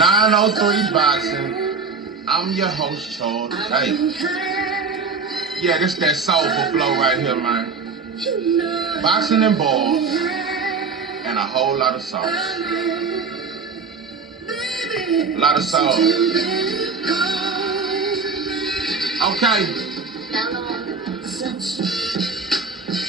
903 Boxing. I'm your host, Charles J. Yeah, this that soulful flow right here, man. Boxing and balls. And a whole lot of sauce. A lot of soul. Okay.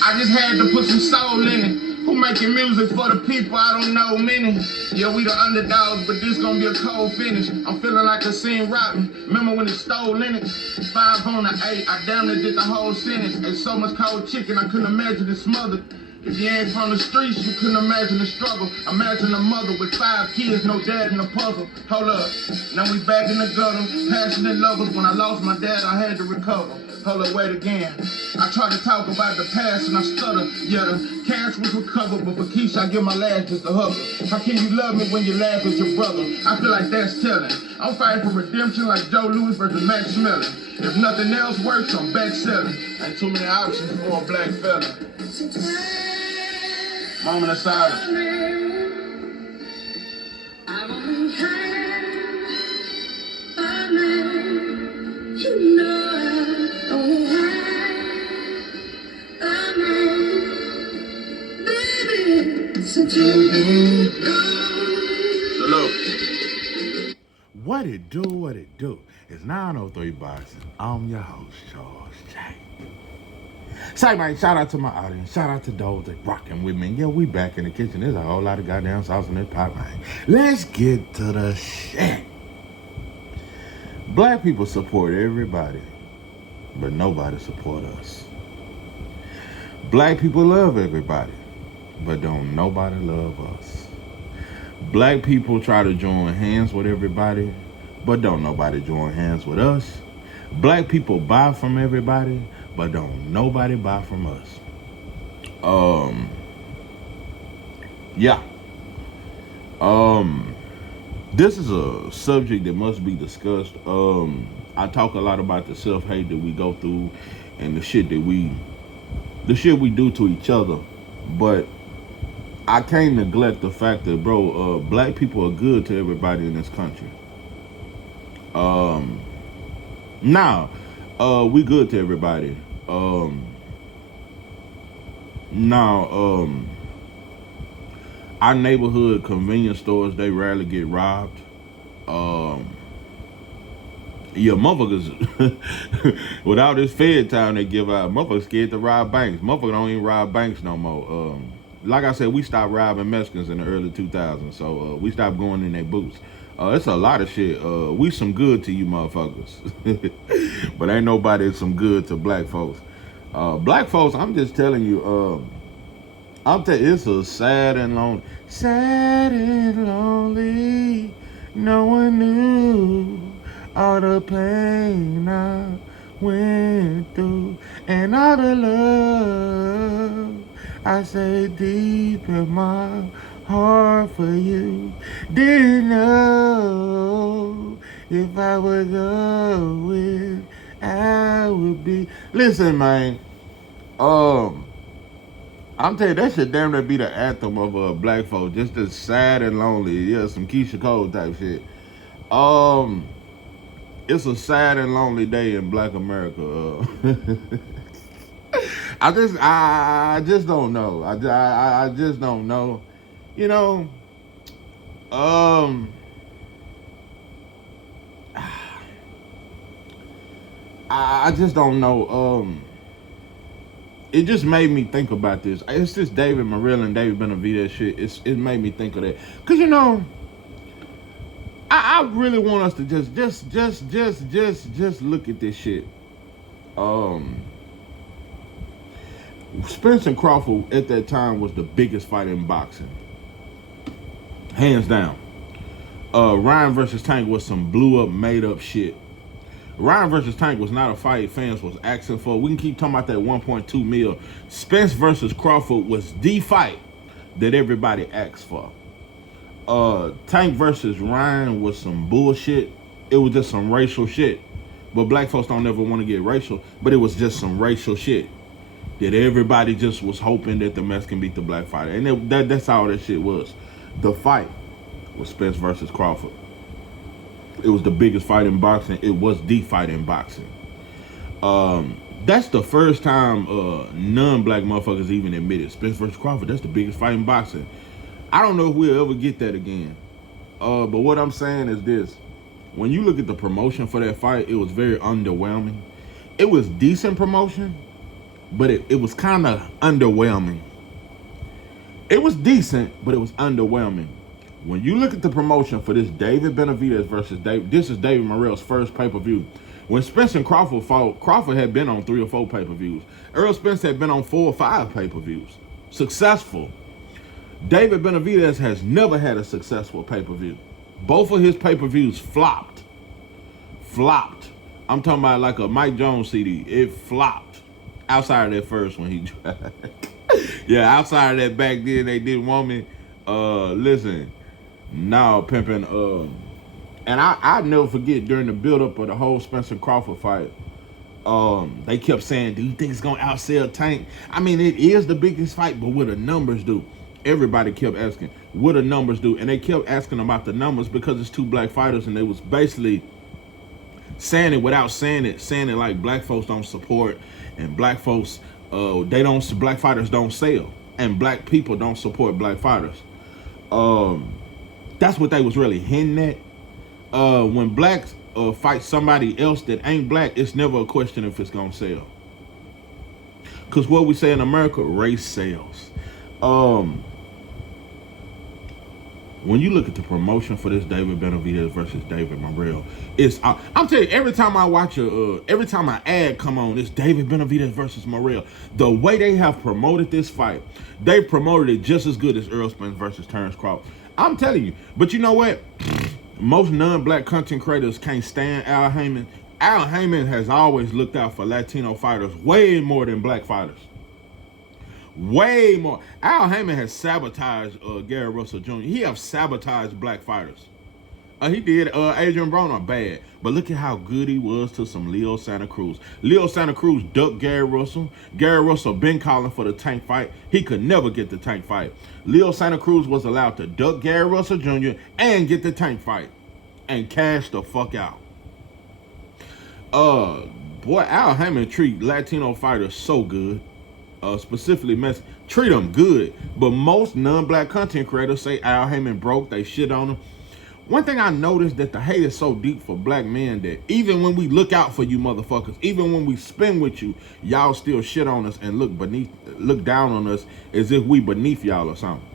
I just had to put some soul in it. Who making music for the people? I don't know many. Yeah, we the underdogs, but this gonna be a cold finish. I'm feeling like a scene rotten. Remember when it stole in it? 5 on the 8, I damn near did the whole sentence. And so much cold chicken, I couldn't imagine it smothered. If you ain't from the streets, you couldn't imagine the struggle. Imagine a mother with 5 kids, no dad in the puzzle. Hold up, now we back in the gutter. Passionate lovers, when I lost my dad, I had to recover. Hold up, wait again. I try to talk about the past and I stutter. Yeah, the cash was recovered, but for Keisha, I give my last just a hug. How can you love me when you laugh at your brother? I feel like that's telling. I'm fighting for redemption like Joe Louis versus Max Schmeling. If nothing else works, I'm back selling. Ain't too many options for a black fella. Moment of silence. Salute. What it do, what it do? It's 903 Boxing. I'm your host, Charles J. Say, man, shout out to my audience. Shout out to those that rocking with me. Yeah, we back in the kitchen. There's a whole lot of goddamn sauce in this pot, man. Let's get to the shit. Black people support everybody, but nobody support us. Black people love everybody, but don't nobody love us. Black people try to join hands with everybody, but don't nobody join hands with us. Black people buy from everybody, but don't nobody buy from us. Yeah. This is a subject that must be discussed. I talk a lot about the self-hate that we go through and the shit we do to each other, but I can't neglect the fact that, bro, black people are good to everybody in this country. We good to everybody. Our neighborhood convenience stores, they rarely get robbed. Motherfuckers, with all this Fed time they give out, motherfuckers scared to rob banks. Motherfuckers don't even rob banks no more. Like I said, we stopped robbing Mexicans in the early 2000s, so we stopped going in their boots. It's a lot of shit. We some good to you motherfuckers. But ain't nobody some good to black folks. Black folks, I'm just telling you, it's a sad and lonely, no one knew all the pain I went through, and all the love I say deep in my heart for you. Didn't know if I would go with, I would be. Listen, man. I'm telling you, that should damn near be the anthem of black folks. Just as sad and lonely. Yeah, some Keisha Cole type shit. It's a sad and lonely day in black America. I just don't know. I just don't know. You know, I just don't know. It just made me think about this. It's just David Morrell and David Benavidez shit. It made me think of that. Cause you know, I really want us to just look at this shit. Spence and Crawford at that time was the biggest fight in boxing. Hands down. Ryan versus Tank was some blew up, made up shit. Ryan versus Tank was not a fight fans was asking for. We can keep talking about that 1.2 mil. Spence versus Crawford was the fight that everybody asked for. Tank versus Ryan was some bullshit. It was just some racial shit. But black folks don't ever want to get racial. But it was just some racial shit that everybody just was hoping that the Mexican beat the black fighter. And that's all that shit was. The fight was Spence versus Crawford. It was the biggest fight in boxing. It was the fight in boxing. That's the first time non-black motherfuckers even admitted Spence versus Crawford. That's the biggest fight in boxing. I don't know if we'll ever get that again. But what I'm saying is this. When you look at the promotion for that fight, it was very underwhelming. It was decent promotion, but it was kind of underwhelming. It was decent, but it was underwhelming. When you look at the promotion for this David Benavidez versus this is David Morrell's first pay-per-view. When Spence and Crawford fought, Crawford had been on 3 or 4 pay-per-views. Errol Spence had been on 4 or 5 pay-per-views. Successful. David Benavidez has never had a successful pay-per-view. Both of his pay-per-views flopped. Flopped. I'm talking about like a Mike Jones CD. It flopped. Outside of that first one he yeah, outside of that back then they didn't want me. Listen, now pimping. And I never forget during the build-up of the whole Spencer Crawford fight, they kept saying, do you think it's going to outsell Tank? I mean, it is the biggest fight, but what do the numbers do? Everybody kept asking, what do numbers do? And they kept asking about the numbers because it's 2 black fighters, and they was basically saying it without saying it like black folks don't support, and black folks, black fighters don't sell, and black people don't support black fighters. That's what they was really hinting at. When blacks fight somebody else that ain't black, it's never a question if it's gonna sell. Cause what we say in America, race sells. When you look at the promotion for this David Benavidez versus David Morrell, I'm telling you, every time I watch every time an ad come on, it's David Benavidez versus Morrell. The way they have promoted this fight, they promoted it just as good as Errol Spence versus Terrence Crawford. I'm telling you, but you know what? Most non-black content creators can't stand Al Heyman. Al Heyman has always looked out for Latino fighters way more than black fighters. Way more. Al Heyman has sabotaged Gary Russell Jr. He has sabotaged black fighters. He did Adrian Broner bad. But look at how good he was to some Leo Santa Cruz. Leo Santa Cruz ducked Gary Russell. Gary Russell been calling for the Tank fight. He could never get the Tank fight. Leo Santa Cruz was allowed to duck Gary Russell Jr. and get the Tank fight. And cash the fuck out. Boy, Al Heyman treat Latino fighters so good. Specifically Mexican, treat them good. But most non-black content creators say Al Heyman broke, they shit on him. One thing I noticed that the hate is so deep for black men that even when we look out for you motherfuckers, even when we spin with you, y'all still shit on us and look down on us as if we beneath y'all or something.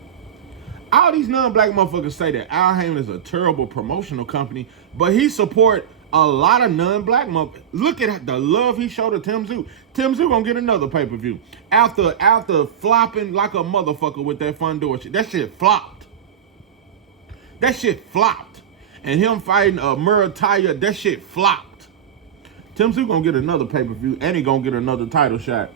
All these non-black motherfuckers say that Al Heyman is a terrible promotional company, but he support a lot of non-black motherfuckers. Look at the love he showed to Tim Tszyu. Tim Tszyu gonna get another pay-per-view. After flopping like a motherfucker with that Fundora shit. That shit flopped. That shit flopped. And him fighting Murataya, that shit flopped. Tim Tszyu gonna get another pay-per-view and he gonna get another title shot.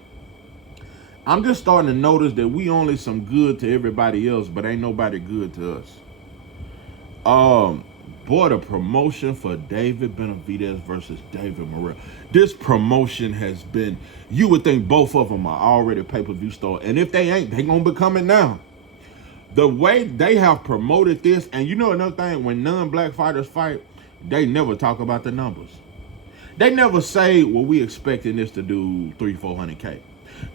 I'm just starting to notice that we only some good to everybody else, but ain't nobody good to us. Boy, the promotion for David Benavidez versus David Morrell. This promotion has been, you would think both of them are already pay-per-view star. And if they ain't, they gonna become it now. The way they have promoted this, and you know another thing, when non-black fighters fight, they never talk about the numbers. They never say, well, we expecting this to do 300-400K.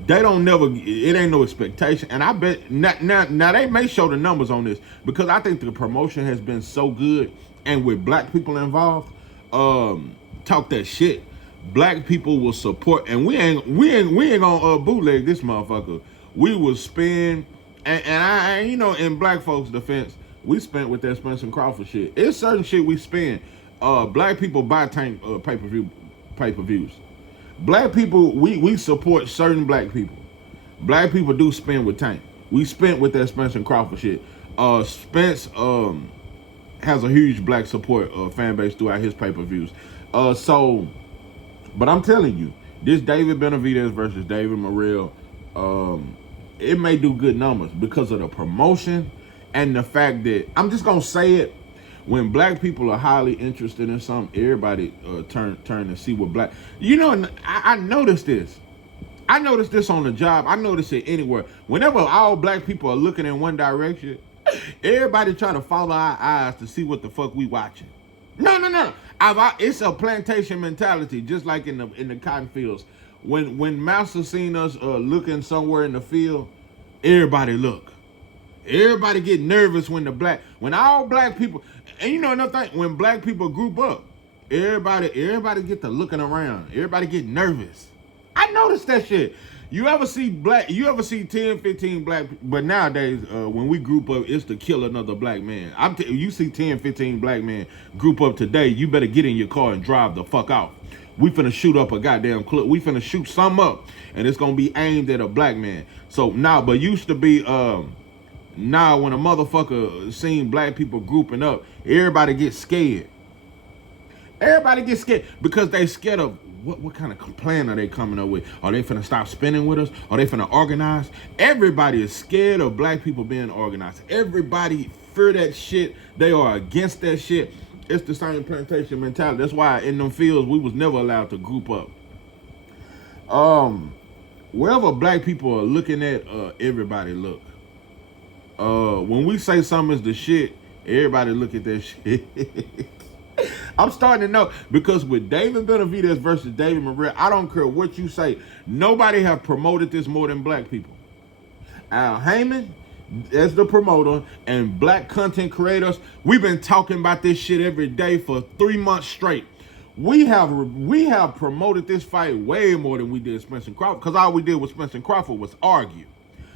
They don't never, it ain't no expectation. And I bet, now they may show the numbers on this because I think the promotion has been so good and with black people involved, talk that shit. Black people will support, and we ain't gonna bootleg this motherfucker. We will spend, and I you know, in black folks' defense, we spent with that Spence and Crawford shit. It's certain shit we spend. Black people buy Tank pay-per-views. Black people, we support certain black people. Black people do spend with Tank. We spent with that Spence and Crawford shit. Spence has a huge black support fan base throughout his pay-per-views. But I'm telling you, this David Benavidez versus David Morrell, it may do good numbers because of the promotion and the fact that, I'm just gonna say it, when black people are highly interested in something, everybody turn to see what black, you know, I noticed this. I noticed this on the job. I noticed it anywhere. Whenever all black people are looking in one direction, everybody try to follow our eyes to see what the fuck we watching. No. It's a plantation mentality, just like in the cotton fields. When Master seen us looking somewhere in the field, everybody look. Everybody get nervous when all black people, and you know another thing, when black people group up, everybody get to looking around. Everybody get nervous. I noticed that shit. You ever see 10, 15 black, but nowadays, when we group up, it's to kill another black man. You see 10, 15 black men group up today, you better get in your car and drive the fuck out. We finna shoot up a goddamn clip. We finna shoot some up, and it's gonna be aimed at a black man. So now, but used to be, now when a motherfucker seen black people grouping up, everybody gets scared. Everybody gets scared because they scared of what kind of plan are they coming up with? Are they finna stop spending with us? Are they finna organize? Everybody is scared of black people being organized. Everybody fear that shit. They are against that shit. It's the same plantation mentality. That's why in them fields we was never allowed to group up. Wherever black people are looking at, everybody look. When we say something is the shit, everybody look at that shit. I'm starting to know, because with David Benavidez versus David Morrell, I don't care what you say. Nobody have promoted this more than black people. Al Heyman, as the promoter, and black content creators, we've been talking about this shit every day for 3 months straight. We have promoted this fight way more than we did Spencer Crawford, because all we did with Spencer Crawford was argue.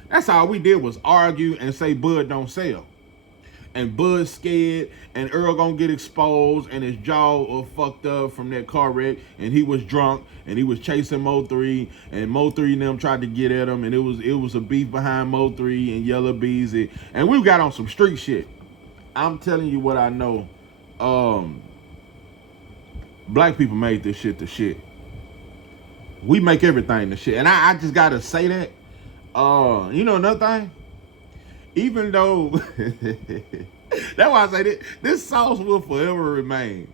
That's all we did was argue and say Bud don't sell. And Bud's scared, and Earl gonna get exposed, and his jaw fucked up from that car wreck, and he was drunk, and he was chasing Mo3, and Mo3 and them tried to get at him, and it was a beef behind Mo3 and Yella Beezy, and we got on some street shit. I'm telling you what I know. Black people made this shit the shit. We make everything the shit, and I just gotta say that. You know another thing? Even though, that's why I say this sauce will forever remain.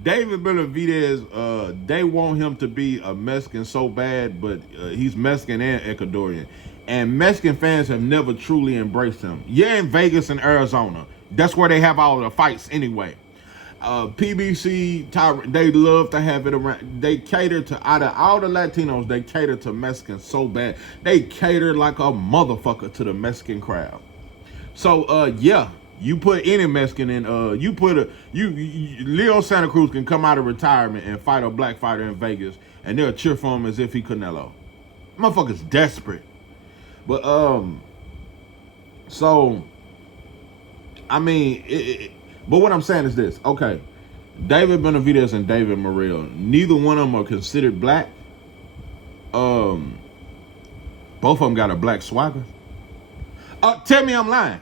David Benavidez, they want him to be a Mexican so bad, but he's Mexican and Ecuadorian. And Mexican fans have never truly embraced him. Yeah, in Vegas and Arizona. That's where they have all the fights anyway. PBC, they love to have it around. They cater to, out of all the Latinos, they cater to Mexicans so bad. They cater like a motherfucker to the Mexican crowd. So, yeah, you put any Mexican in, Leo Santa Cruz can come out of retirement and fight a black fighter in Vegas, and they'll cheer for him as if he Canelo. Motherfucker's desperate. But, so, I mean, but what I'm saying is this. Okay, David Benavidez and David Morrell, neither one of them are considered black. Both of them got a black swagger. Tell me I'm lying.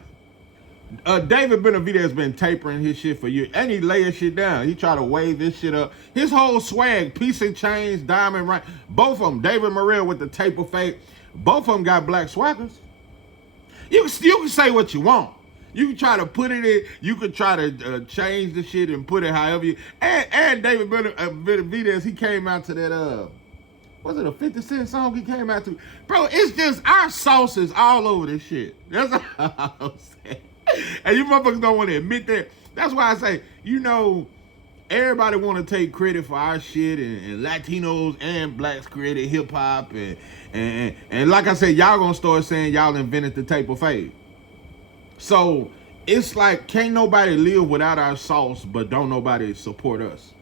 David Benavidez been tapering his shit for years, and he lay his shit down. He try to wave this shit up. His whole swag, piece of chains, diamond ring, both of them. David Morrell with the taper fade, both of them got black swaggers. You can say what you want. You can try to put it in. You can try to change the shit and put it however you. And David Benavidez, he came out to that. Was it a 50 Cent song he came out to? Bro, it's just our sauce is all over this shit. That's all I'm saying. And you motherfuckers don't want to admit that. That's why I say, everybody want to take credit for our shit, and Latinos and blacks created hip hop, and like I said, y'all gonna start saying y'all invented the tape of fade. So it's like, can't nobody live without our sauce, but don't nobody support us.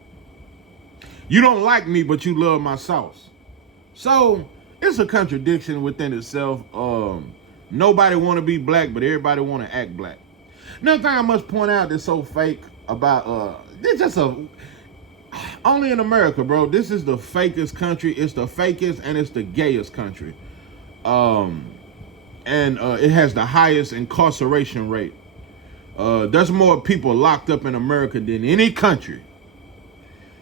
You don't like me, but you love my sauce. So it's a contradiction within itself. Nobody want to be black, but everybody want to act black. Another thing I must point out that's so fake about this just only in America, bro. This is the fakest country. It's the fakest and it's the gayest country. And it has the highest incarceration rate. There's more people locked up in America than any country.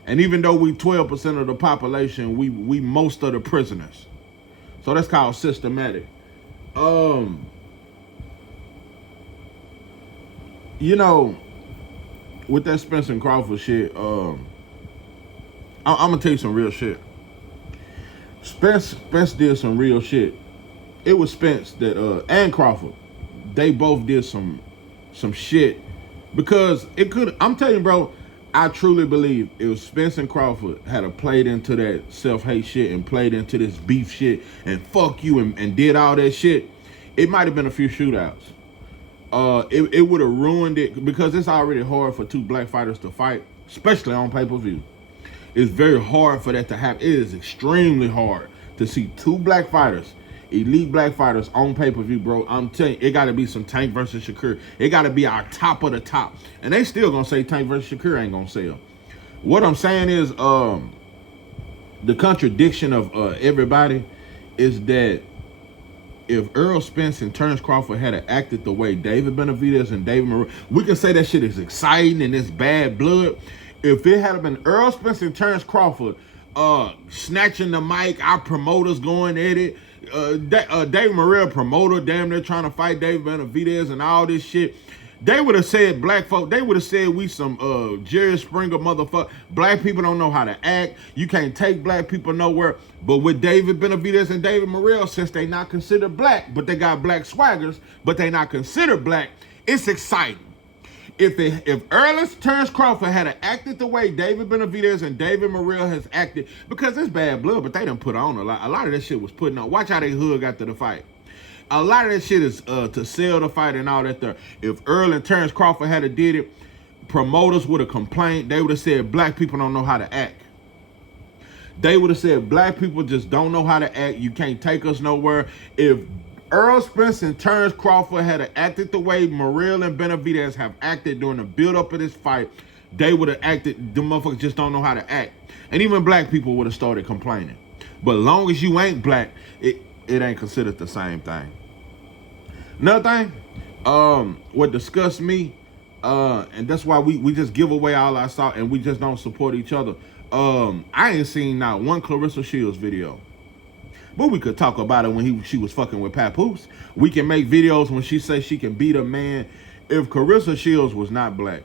And even though we 12% of the population, we most of the prisoners. So that's called systematic. With that Spencer Crawford shit, I'm gonna tell you some real shit. Spence did some real shit. It was Spence that and Crawford, they both did some shit, because it could. I'm telling you, bro, I truly believe if Spence and Crawford had a played into that self-hate shit and played into this beef shit and fuck you and did all that shit, it might have been a few shootouts. It would have ruined it because it's already hard for two black fighters to fight, especially on pay-per-view. It's very hard for that to happen. It is extremely hard to see two black fighters, elite black fighters on pay-per-view, bro. I'm telling you, it got to be some Tank versus Shakur. It got to be our top of the top. And they still going to say Tank versus Shakur ain't going to sell. What I'm saying is the contradiction of everybody is that if Errol Spence and Terence Crawford had acted the way David Benavidez and David Morrell, we can say that shit is exciting and it's bad blood. If it had been Errol Spence and Terence Crawford snatching the mic, our promoters going at it, David Morrell promoter damn near trying to fight David Benavidez and all this shit, they would have said black folk, they would have said we some Jerry Springer motherfucker. Black people don't know how to act. You can't take black people nowhere. But with David Benavidez and David Morrell, since they not considered black, but they got black swaggers, but they not considered black, it's exciting. If Errol and Terence Crawford had acted the way David Benavidez and David Morrell has acted, because it's bad blood, but they done put on a lot. A lot of that shit was putting on. Watch how they hug after the fight. A lot of that shit is to sell the fight and all that stuff. If Errol and Terence Crawford had did it, promoters would have complained. They would have said black people don't know how to act. They would have said black people just don't know how to act. You can't take us nowhere. If Errol Spence and Terence Crawford had acted the way Morrell and Benavidez have acted during the build-up of this fight, they would have acted. The motherfuckers just don't know how to act. And even black people would have started complaining. But long as you ain't black, it ain't considered the same thing. Another thing, what disgusts me, and that's why we just give away all our salt and we just don't support each other. I ain't seen not one Clarissa Shields video. But we could talk about it when she was fucking with Papoose. We can make videos when she says she can beat a man. If Clarissa Shields was not black,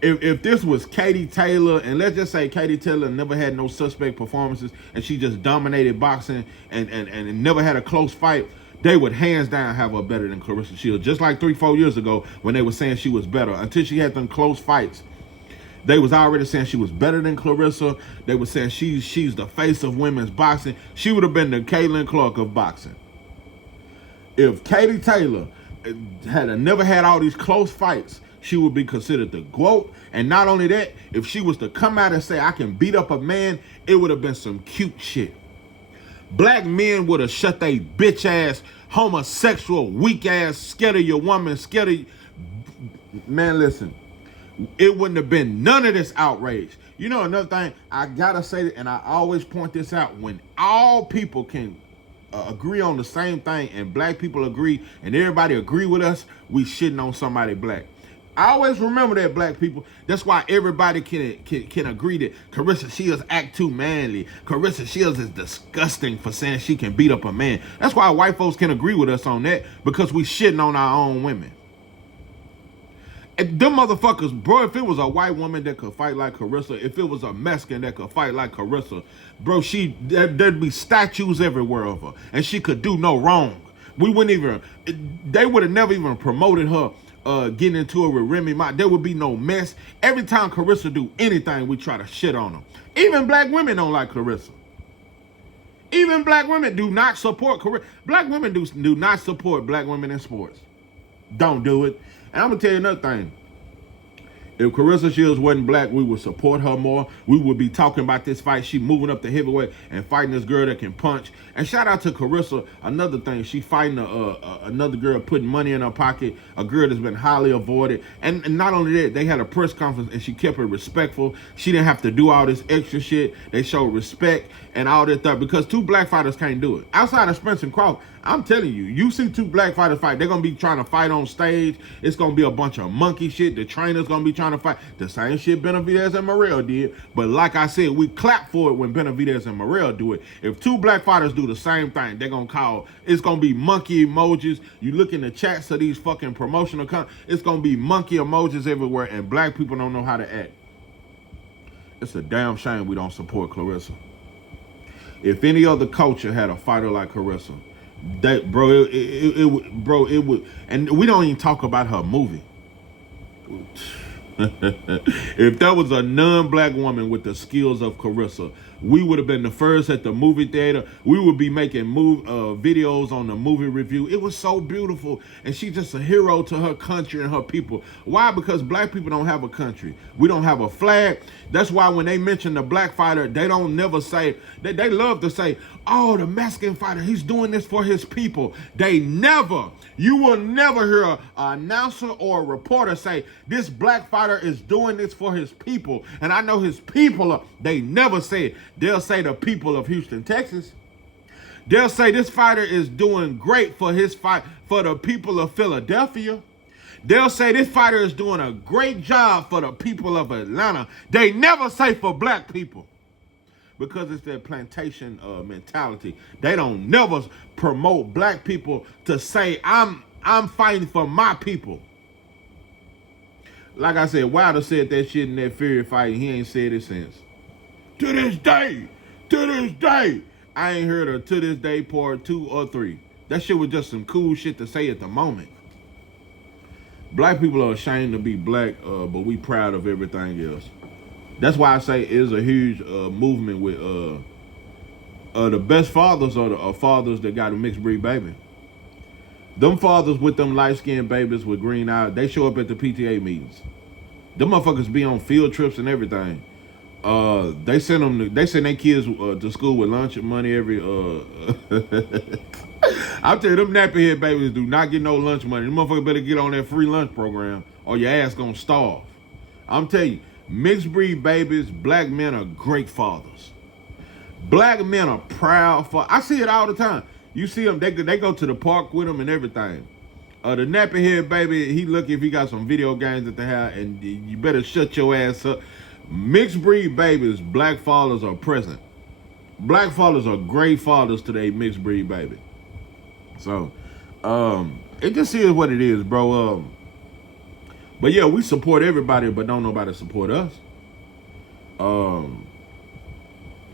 if this was Katie Taylor, and let's just say Katie Taylor never had no suspect performances and she just dominated boxing and never had a close fight, they would hands down have her better than Clarissa Shields. Just like 3-4 years ago when they were saying she was better. Until she had them close fights, they was already saying she was better than Clarissa. They were saying she's the face of women's boxing. She would have been the Caitlin Clark of boxing. If Katie Taylor had never had all these close fights, she would be considered the GOAT. And not only that, if she was to come out and say, I can beat up a man, it would have been some cute shit. Black men would have shut they bitch ass, homosexual, weak ass, scared of your woman, scared of... Man, listen. It wouldn't have been none of this outrage. You know, another thing, I gotta say that, and I always point this out, when all people can agree on the same thing and black people agree and everybody agree with us, we shitting on somebody black. I always remember that, black people. That's why everybody can agree that Clarissa Shields act too manly. Clarissa Shields is disgusting for saying she can beat up a man. That's why white folks can agree with us on that, because we shitting on our own women. And them motherfuckers, bro, if it was a white woman that could fight like Clarissa, if it was a Mexican that could fight like Clarissa, bro, there'd be statues everywhere of her, and she could do no wrong. We wouldn't even, they would have never even promoted her getting into it with Remy Ma. There would be no mess. Every time Clarissa do anything, we try to shit on her. Even black women don't like Clarissa. Even black women do not support Clarissa. Black women do not support black women in sports. Don't do it. And I'm going to tell you another thing. If Clarissa Shields wasn't black, we would support her more. We would be talking about this fight. She moving up the heavyweight and fighting this girl that can punch. And shout out to Clarissa. Another thing, she fighting another girl, putting money in her pocket, a girl that's been highly avoided. And not only that, they had a press conference and she kept it respectful. She didn't have to do all this extra shit. They showed respect and all that stuff, because two black fighters can't do it. Outside of Spence and Crawford, I'm telling you, you see two black fighters fight, they're going to be trying to fight on stage. It's going to be a bunch of monkey shit. The trainer's going to be trying to fight. The same shit Benavidez and Morrell did. But like I said, we clap for it when Benavidez and Morrell do it. If two black fighters do the same thing, they're going to call, it's going to be monkey emojis. You look in the chats of these fucking promotional it's going to be monkey emojis everywhere, and black people don't know how to act. It's a damn shame we don't support Clarissa. If any other culture had a fighter like Clarissa, it would, and we don't even talk about her movie. If there was a non-black woman with the skills of Carissa, we would have been the first at the movie theater. We would be making videos on the movie review. It was so beautiful. And she's just a hero to her country and her people. Why? Because black people don't have a country. We don't have a flag. That's why when they mention the black fighter, they don't never say, they love to say, oh, the Mexican fighter, he's doing this for his people. You will never hear an announcer or a reporter say, this black fighter is doing this for his people. And I know his people, they never say it. They'll say the people of Houston, Texas. They'll say this fighter is doing great for his fight for the people of Philadelphia. They'll say this fighter is doing a great job for the people of Atlanta. They never say for black people. Because it's their plantation mentality. They don't never promote black people to say, I'm fighting for my people. Like I said, Wilder said that shit in that Fury fight, and he ain't said it since. To this day, I ain't heard of To This Day part 2 or 3. That shit was just some cool shit to say at the moment. Black people are ashamed to be black, but we proud of everything else. That's why I say it's a huge movement with the best fathers are the fathers that got a mixed breed baby. Them fathers with them light-skinned babies with green eyes, they show up at the PTA meetings. Them motherfuckers be on field trips and everything. They send their kids to school with lunch money every I'll tell you, them nappy head babies do not get no lunch money. Them motherfuckers better get on that free lunch program or your ass gonna starve. I'm telling you, mixed breed babies, black men are great fathers. Black men are proud for. I see it all the time. You see them, they go to the park with them and everything. The nappy head baby, he lucky if he got some video games at the house, and you better shut your ass up. Mixed breed babies, black fathers are present. Black fathers are great fathers to their mixed breed baby. So, it just is what it is, bro. But yeah, we support everybody, but don't nobody support us.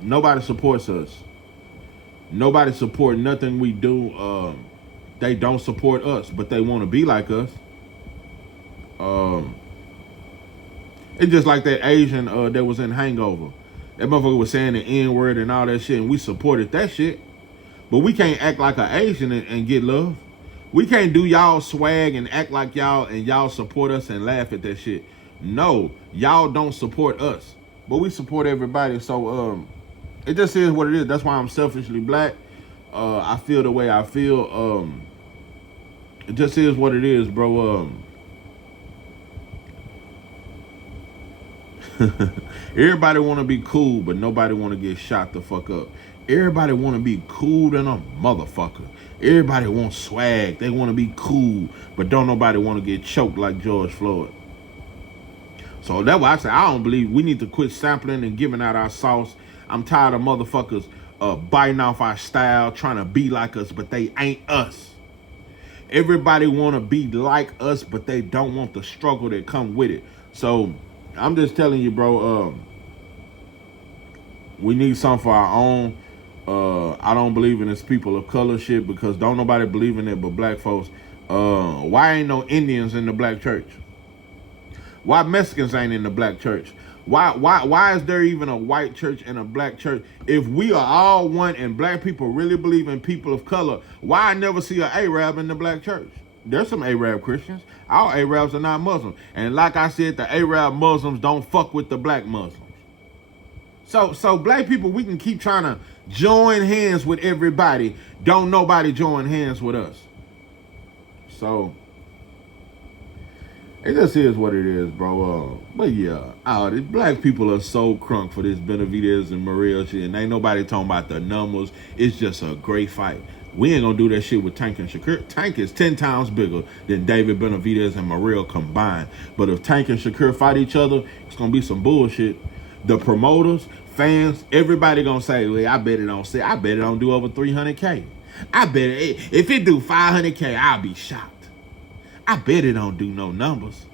Nobody supports us. Nobody support nothing we do. They don't support us, but they want to be like us. It's just like that Asian that was in Hangover. That motherfucker was saying the N-word and all that shit, and we supported that shit. But we can't act like an Asian and get love. We can't do y'all swag and act like y'all and y'all support us and laugh at that shit. No, y'all don't support us. But we support everybody. So it just is what it is. That's why I'm selfishly black. I feel the way I feel. It just is what it is, bro. Everybody want to be cool, but nobody want to get shot the fuck up. Everybody want to be cool than a motherfucker. Everybody want swag. They want to be cool, but don't nobody want to get choked like George Floyd. So that's why I say I don't believe we need to quit sampling and giving out our sauce. I'm tired of motherfuckers biting off our style, trying to be like us, but they ain't us. Everybody want to be like us, but they don't want the struggle that come with it. So I'm just telling you, bro, we need something for our own. I don't believe in this people of color shit because don't nobody believe in it but black folks. Why ain't no Indians in the black church? Why Mexicans ain't in the black church? Why is there even a white church and a black church? If we are all one and black people really believe in people of color, why I never see an Arab in the black church? There's some Arab Christians. All Arabs are not Muslim. And like I said, the Arab Muslims don't fuck with the black Muslims. So black people, we can keep trying to join hands with everybody. Don't nobody join hands with us. So it just is what it is, bro. But yeah, the black people are so crunk for this Benavidez and Morrell shit, and ain't nobody talking about the numbers. It's just a great fight. We ain't gonna do that shit with Tank and Shakur. Tank is 10 times bigger than David Benavidez and Morrell combined. But if Tank and Shakur fight each other, it's gonna be some bullshit. The promoters, fans, everybody gonna say, well, I bet it don't do over 300K. I bet if it do 500K, I'll be shocked. I bet it don't do no numbers.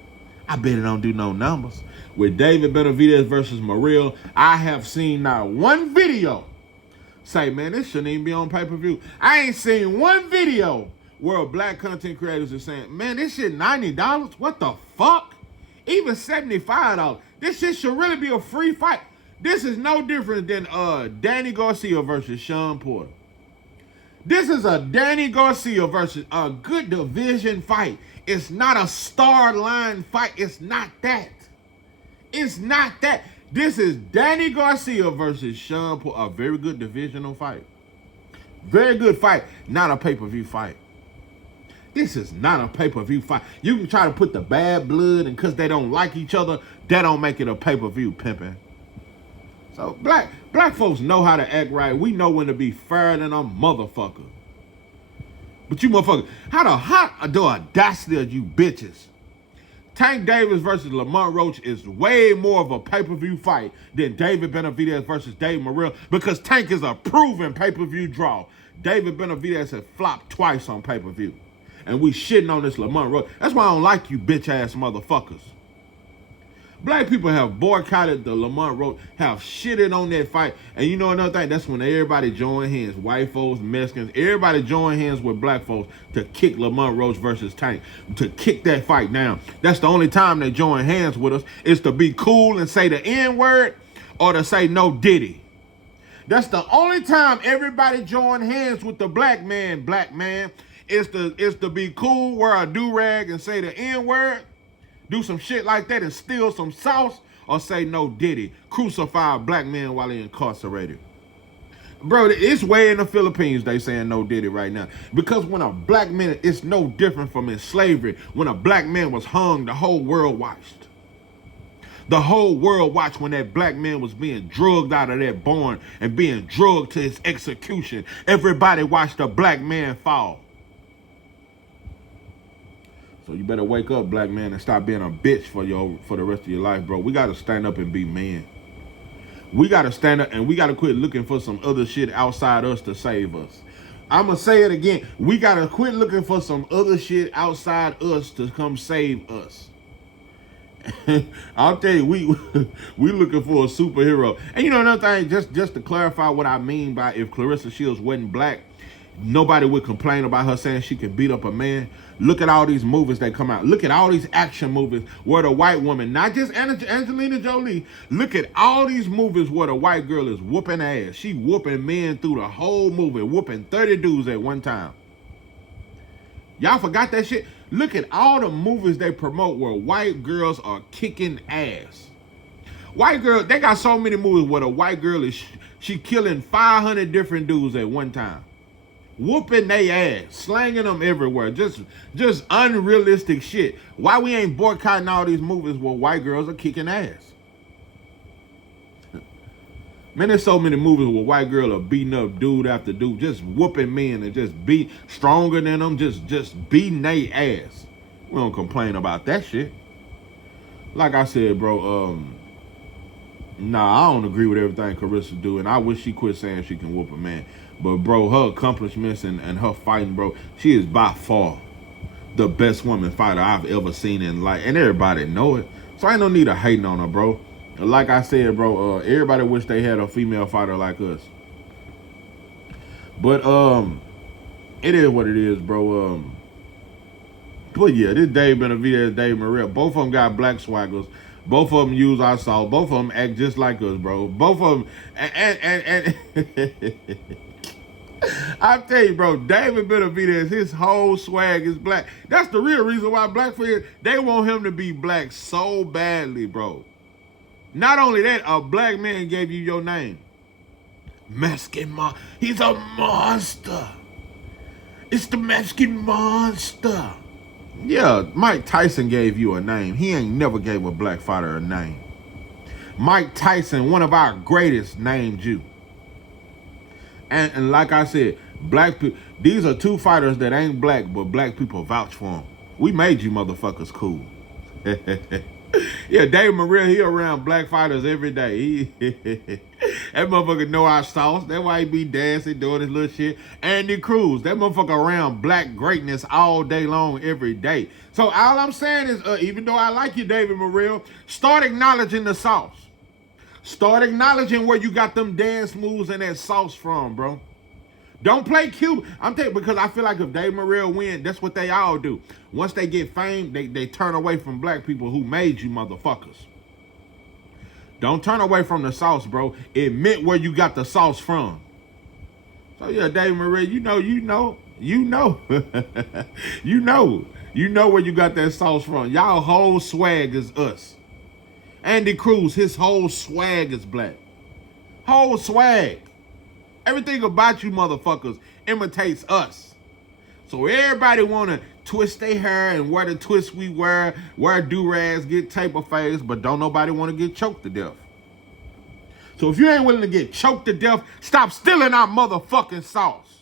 With David Benavidez versus Morrell, I have seen not one video say, man, this shouldn't even be on pay-per-view. I ain't seen one video where black content creators are saying, man, this shit $90? What the fuck? even $75. This shit should really be a free fight. This is no different than Danny Garcia versus Sean Porter. This is a Danny Garcia versus a good division fight. It's not a star line fight. It's not that. It's not that. This is Danny Garcia versus Sean Porter. A very good divisional fight. Very good fight. Not a pay-per-view fight. This is not a pay-per-view fight. You can try to put the bad blood, and because they don't like each other, that don't make it a pay-per-view, pimping. So black folks know how to act right. We know when to be fair than a motherfucker. But you motherfuckers, how the audacity of you bitches. Tank Davis versus Lamont Roach is way more of a pay-per-view fight than David Benavidez versus Dave Morrell, because Tank is a proven pay-per-view draw. David Benavidez has flopped twice on pay-per-view. And we shitting on this Lamont Roach. That's why I don't like you bitch-ass motherfuckers. Black people have boycotted the Lamont Roach, have shitted on that fight. And you know another thing? That's when everybody joined hands. White folks, Mexicans, everybody joined hands with black folks to kick Lamont Roach versus Tank, to kick that fight down. That's the only time they join hands with us, is to be cool and say the N-word or to say no Diddy. That's the only time everybody joined hands with the black man, is to be cool, wear a do-rag and say the N-word, do some shit like that and steal some sauce, or say no Diddy, crucify a black man while he incarcerated. Bro, it's way in the Philippines they saying no Diddy right now. Because when a black man, it's no different from in slavery. When a black man was hung, the whole world watched. The whole world watched when that black man was being drugged out of that barn and being drugged to his execution. Everybody watched a black man fall. So you better wake up, black man, and stop being a bitch for the rest of your life, bro. We got to stand up and be men. We got to stand up, and we got to quit looking for some other shit outside us to save us. I'm going to say it again. We got to quit looking for some other shit outside us to come save us. I'll tell you, we looking for a superhero. And you know another thing, just to clarify what I mean by if Clarissa Shields wasn't black, nobody would complain about her saying she could beat up a man. Look at all these movies that come out. Look at all these action movies where the white woman, not just Angelina Jolie, look at all these movies where the white girl is whooping ass. She whooping men through the whole movie, whooping 30 dudes at one time. Y'all forgot that shit? Look at all the movies they promote where white girls are kicking ass. White girl, they got so many movies where the white girl is, she killing 500 different dudes at one time. Whooping they ass, slanging them everywhere, just unrealistic shit. Why we ain't boycotting all these movies where white girls are kicking ass? Man, there's so many movies where white girls are beating up dude after dude, just whooping men and just be stronger than them, just beating they ass. We don't complain about that shit. Like I said, bro, nah, I don't agree with everything Clarissa do, and I wish she quit saying she can whoop a man. But, bro, her accomplishments and her fighting, bro, she is by far the best woman fighter I've ever seen in life. And everybody know it. So I ain't no need of hating on her, bro. Like I said, bro, everybody wish they had a female fighter like us. But, it is what it is, bro. But, yeah, this Dave Benavidez, Dave Morrell, both of them got black swaggers. Both of them use our salt. Both of them act just like us, bro. Both of them, and I tell you, bro, David Benavidez, his whole swag is black. That's the real reason why black fans, they want him to be black so badly, bro. Not only that, a black man gave you your name. Mexican monster. He's a monster. It's the Mexican monster. Yeah, Mike Tyson gave you a name. He ain't never gave a black fighter a name. Mike Tyson, one of our greatest, named you. And like I said, black people, these are two fighters that ain't black, but black people vouch for them. We made you motherfuckers cool. Yeah, Dave Morrell, he around black fighters every day. That motherfucker know our sauce. That's why he be dancing, doing his little shit. Andy Cruz, that motherfucker around black greatness all day long, every day. So all I'm saying is, even though I like you, David Morrell, start acknowledging the sauce. Start acknowledging where you got them dance moves and that sauce from, bro. Don't play cute. I'm telling you, because I feel like if Dave Morrell win, that's what they all do. Once they get fame, they turn away from black people who made you motherfuckers. Don't turn away from the sauce, bro. Admit where you got the sauce from. So yeah, Dave Morrell, you know. You know where you got that sauce from. Y'all whole swag is us. Andy Cruz, his whole swag is black. Whole swag. Everything about you motherfuckers imitates us. So everybody want to twist their hair and wear the twist we wear do-rags, get taper face, but don't nobody want to get choked to death. So if you ain't willing to get choked to death, stop stealing our motherfucking sauce.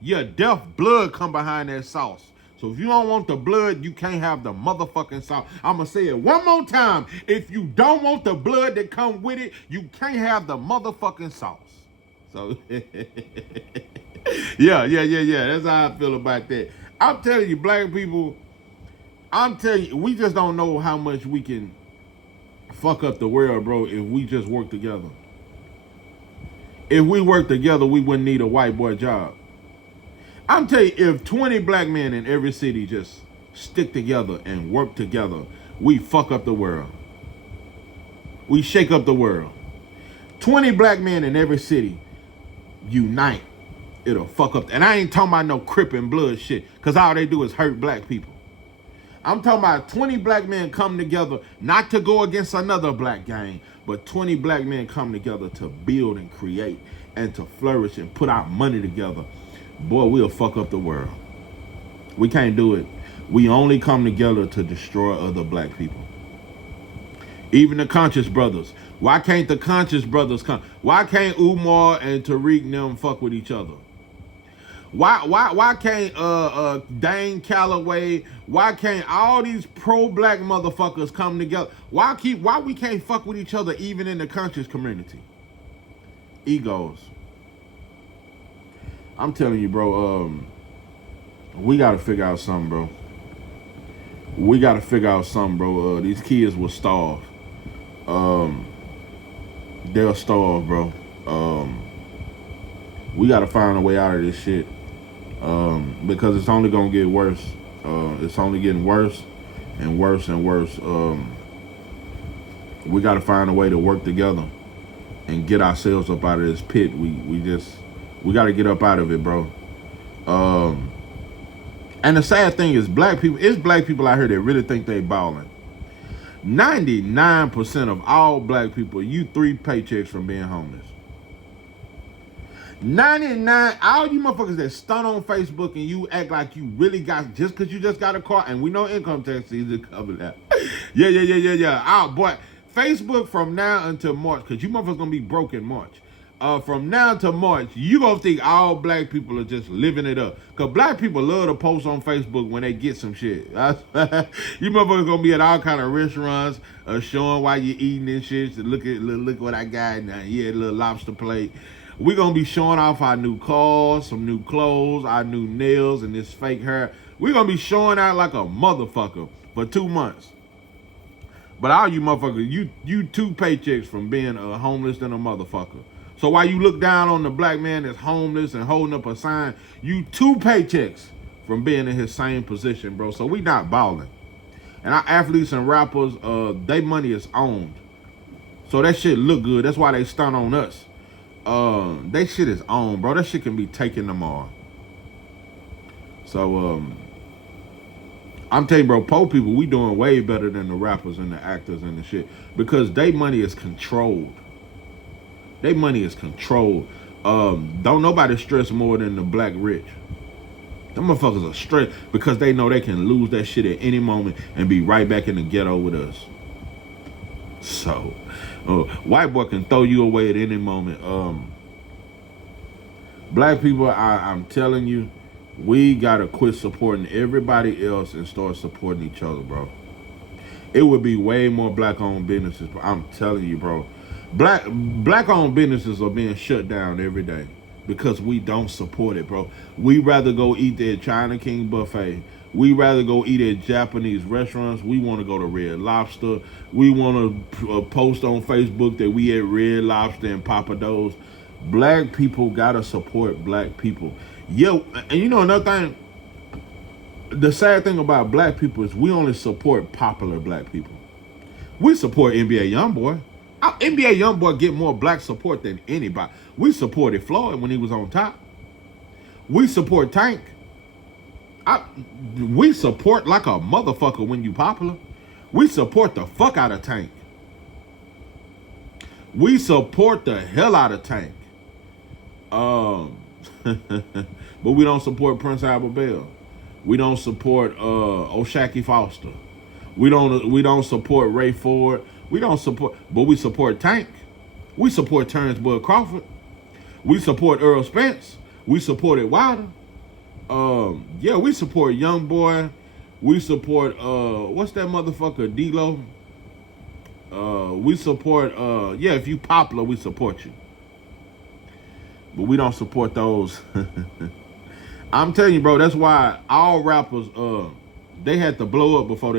Your deaf blood come behind that sauce. So if you don't want the blood, you can't have the motherfucking sauce. I'm going to say it one more time. If you don't want the blood that come with it, you can't have the motherfucking sauce. So, yeah. That's how I feel about that. I'm telling you, black people, we just don't know how much we can fuck up the world, bro, if we just work together. If we work together, we wouldn't need a white boy job. I'm telling you, if 20 black men in every city just stick together and work together, we fuck up the world. We shake up the world. 20 black men in every city unite. It'll fuck up. And I ain't talking about no Crip and blood shit, because all they do is hurt black people. I'm talking about 20 black men come together, not to go against another black gang, but 20 black men come together to build and create and to flourish and put our money together. Boy, we'll fuck up the world. We can't do it. We only come together to destroy other black people. Even the Conscious Brothers. Why can't the Conscious Brothers come? Why can't Umar and Tariq and them fuck with each other? Why can't Dane Calloway? Why can't all these pro-black motherfuckers come together? Why we can't fuck with each other even in the conscious community? Egos. I'm telling you, bro, we gotta figure out something, bro. We gotta figure out something, bro. These kids will starve. They'll starve, bro. We gotta find a way out of this shit. Because it's only gonna get worse. It's only getting worse and worse and worse. We gotta find a way to work together and get ourselves up out of this pit. We gotta get up out of it, bro. And the sad thing is, black people out here that really think they balling. 99% of all black people, you 3 paychecks from being homeless. 99, all you motherfuckers that stunt on Facebook and you act like you really got, just because you just got a car, and we know income tax season coming out. Yeah. Boy, Facebook from now until March, because you motherfuckers gonna be broke in March. From now to March, you gonna think all black people are just living it up. Because black people love to post on Facebook when they get some shit. You motherfuckers gonna be at all kind of restaurants, showing why you eating and shit. So look what I got now. Yeah, a little lobster plate. We're going to be showing off our new cars, some new clothes, our new nails, and this fake hair. We're going to be showing out like a motherfucker for 2 months. But all you motherfuckers, you 2 paychecks from being homeless than a motherfucker. So while you look down on the black man that's homeless and holding up a sign, you 2 paychecks from being in his same position, bro. So we not balling. And our athletes and rappers, they money is owned. So that shit look good. That's why they stunt on us. They shit is on, bro. That shit can be taken tomorrow. So, I'm telling you, bro, poor people, we doing way better than the rappers and the actors and the shit. Because they money is controlled. They money is controlled. Don't nobody stress more than the black rich. Them motherfuckers are stressed because they know they can lose that shit at any moment and be right back in the ghetto with us. So, white boy can throw you away at any moment. Black people, I'm telling you, we gotta quit supporting everybody else and start supporting each other, bro. It would be way more black-owned businesses. I'm telling you, bro. Black-owned businesses are being shut down every day because we don't support it, bro. We rather go eat at China King buffet. We rather go eat at Japanese restaurants. We want to go to Red Lobster. We want to post on Facebook that we at Red Lobster and Papa Do's. Black people gotta support black people. Yo, and you know another thing. The sad thing about black people is we only support popular black people. We support NBA YoungBoy. Our NBA YoungBoy get more black support than anybody. We supported Floyd when he was on top. We support Tank. We support like a motherfucker when you popular. We support the fuck out of Tank. We support the hell out of Tank. But we don't support Prince Albert Bell. We don't support O'Shaquie Foster. We don't support Ray Ford. We don't support, but we support Tank. We support Terrence Bud Crawford. We support Earl Spence. We supported Wilder. Yeah, we support YoungBoy. We support what's that motherfucker, D-Lo? We support yeah, if you popular, we support you. But we don't support those. I'm telling you, bro, that's why all rappers they had to blow up before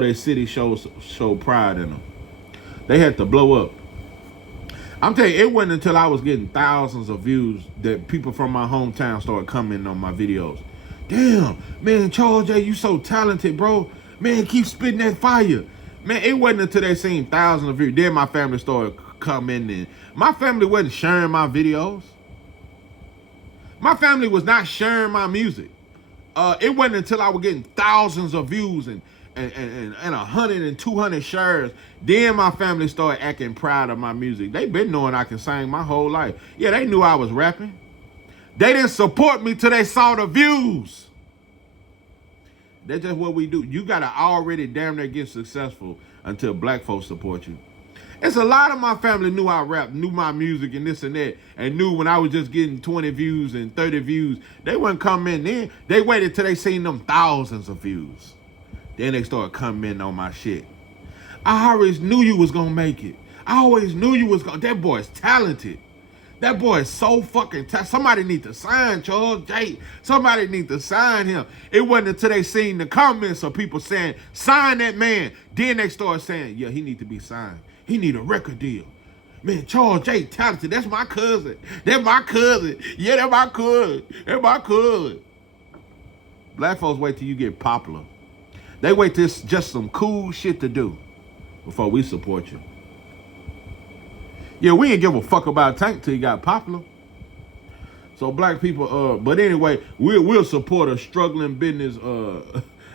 their city showed pride in them. They had to blow up. I'm telling you, it wasn't until I was getting thousands of views that people from my hometown started commenting on my videos. Damn, man, Charles J, you so talented, bro. Man, keep spitting that fire. Man, it wasn't until they seen thousands of views. Then my family started commenting. My family wasn't sharing my videos. My family was not sharing my music. It wasn't until I was getting thousands of views and 100 and 200 shares, then my family started acting proud of my music. They been knowing I can sing my whole life. Yeah, they knew I was rapping. They didn't support me till they saw the views. That's just what we do. You gotta already damn near get successful until black folks support you. It's a lot of my family knew I rap, knew my music and this and that, and knew when I was just getting 20 views and 30 views, they wouldn't come in then. They waited till they seen them thousands of views. Then they started coming in on my shit. I always knew you was gonna make it. I always knew you was gonna. That boy's talented. That boy is so fucking talented. Somebody need to sign Charles J. Somebody need to sign him. It wasn't until they seen the comments of people saying, sign that man. Then they started saying, yeah, he need to be signed. He need a record deal. Man, Charles J. talented. That's my cousin. That's my cousin. Yeah, that's my cousin. That's my cousin. Black folks wait till you get popular. They wait till it's just some cool shit to do before we support you. Yeah, we didn't give a fuck about Tank till he got popular. So black people, but anyway, we'll support a struggling business.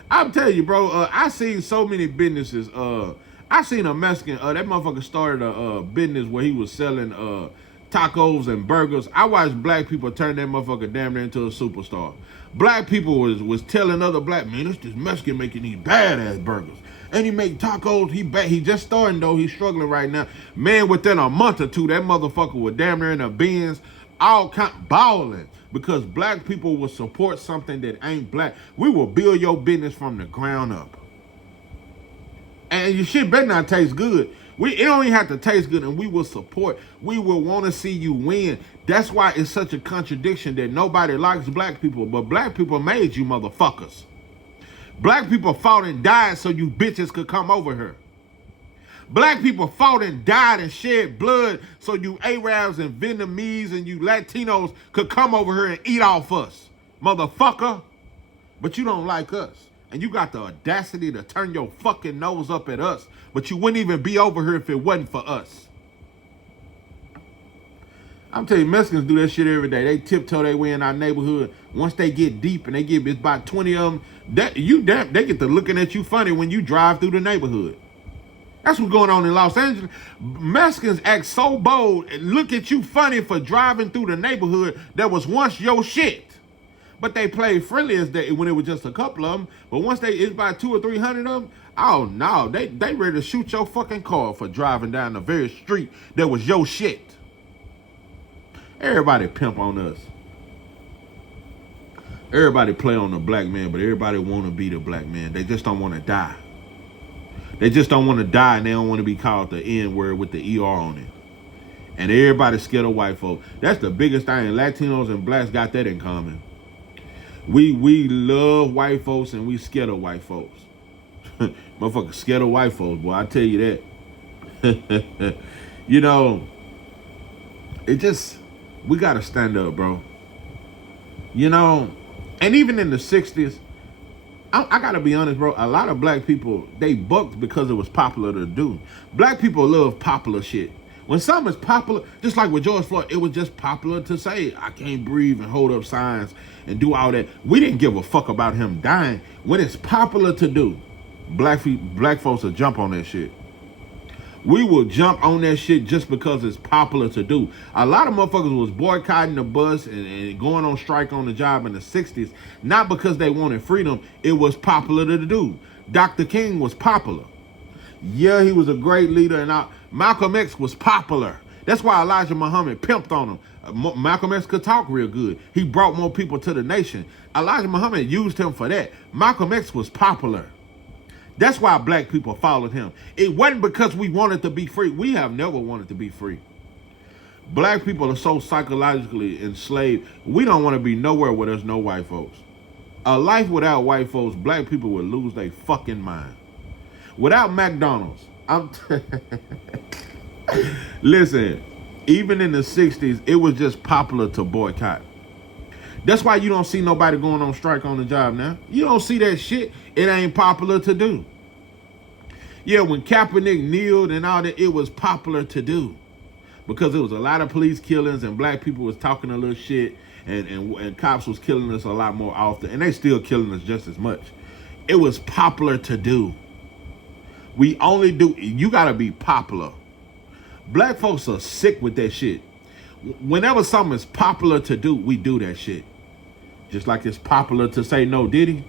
I'm telling you, bro, I seen so many businesses. I seen a Mexican, that motherfucker started a business where he was selling tacos and burgers. I watched black people turn that motherfucker damn near into a superstar. Black people was telling other black men, it's this Mexican making these badass burgers. And he make tacos, he just starting though, he's struggling right now. Man, within a month or two, that motherfucker was damn near in the bins, all kind balling. Because black people will support something that ain't black. We will build your business from the ground up. And your shit better not taste good. It don't even have to taste good, and we will support. We will want to see you win. That's why it's such a contradiction that nobody likes black people, but black people made you motherfuckers. Black people fought and died so you bitches could come over here. Black people fought and died and shed blood so you Arabs and Vietnamese and you Latinos could come over here and eat off us, motherfucker. But you don't like us. And you got the audacity to turn your fucking nose up at us, but you wouldn't even be over here if it wasn't for us. I'm telling you, Mexicans do that shit every day. They tiptoe their way in our neighborhood. Once they get deep and they get about 20 of them, they get to looking at you funny when you drive through the neighborhood. That's what's going on in Los Angeles. Mexicans act so bold and look at you funny for driving through the neighborhood that was once your shit. But they played friendly as when it was just a couple of them. But once it's about 200 or 300 of them, oh no, they ready to shoot your fucking car for driving down the very street that was your shit. Everybody pimp on us. Everybody play on the black man, but everybody want to be the black man. They just don't want to die. They just don't want to die, and they don't want to be called the N-word with the ER on it. And everybody's scared of white folk. That's the biggest thing. Latinos and blacks got that in common. We love white folks and we scared of white folks. Motherfucker scared of white folks, boy. I tell you that. You know, we gotta stand up, bro. You know, and even in the 60s, I gotta be honest, bro. A lot of black people, they bucked because it was popular to do. Black people love popular shit. When something is popular, just like with George Floyd, it was just popular to say, I can't breathe and hold up signs and do all that. We didn't give a fuck about him dying. When it's popular to do, black folks will jump on that shit. We will jump on that shit just because it's popular to do. A lot of motherfuckers was boycotting the bus and going on strike on the job in the 60s, not because they wanted freedom. It was popular to do. Dr. King was popular. Yeah, he was a great leader, and Malcolm X was popular. That's why Elijah Muhammad pimped on him. Malcolm X could talk real good. He brought more people to the nation. Elijah Muhammad used him for that. Malcolm X was popular. That's why black people followed him. It wasn't because we wanted to be free. We have never wanted to be free. Black people are so psychologically enslaved. We don't want to be nowhere where there's no white folks. A life without white folks, black people would lose their fucking mind. Without McDonald's, listen, even in the 60s, it was just popular to boycott. That's why you don't see nobody going on strike on the job now. You don't see that shit. It ain't popular to do. Yeah, when Kaepernick kneeled and all that, it was popular to do. Because there was a lot of police killings and black people was talking a little shit and cops was killing us a lot more often. And they still killing us just as much. It was popular to do. We only do, you gotta be popular. Black folks are sick with that shit. Whenever something is popular to do, we do that shit. Just like it's popular to say no Diddy.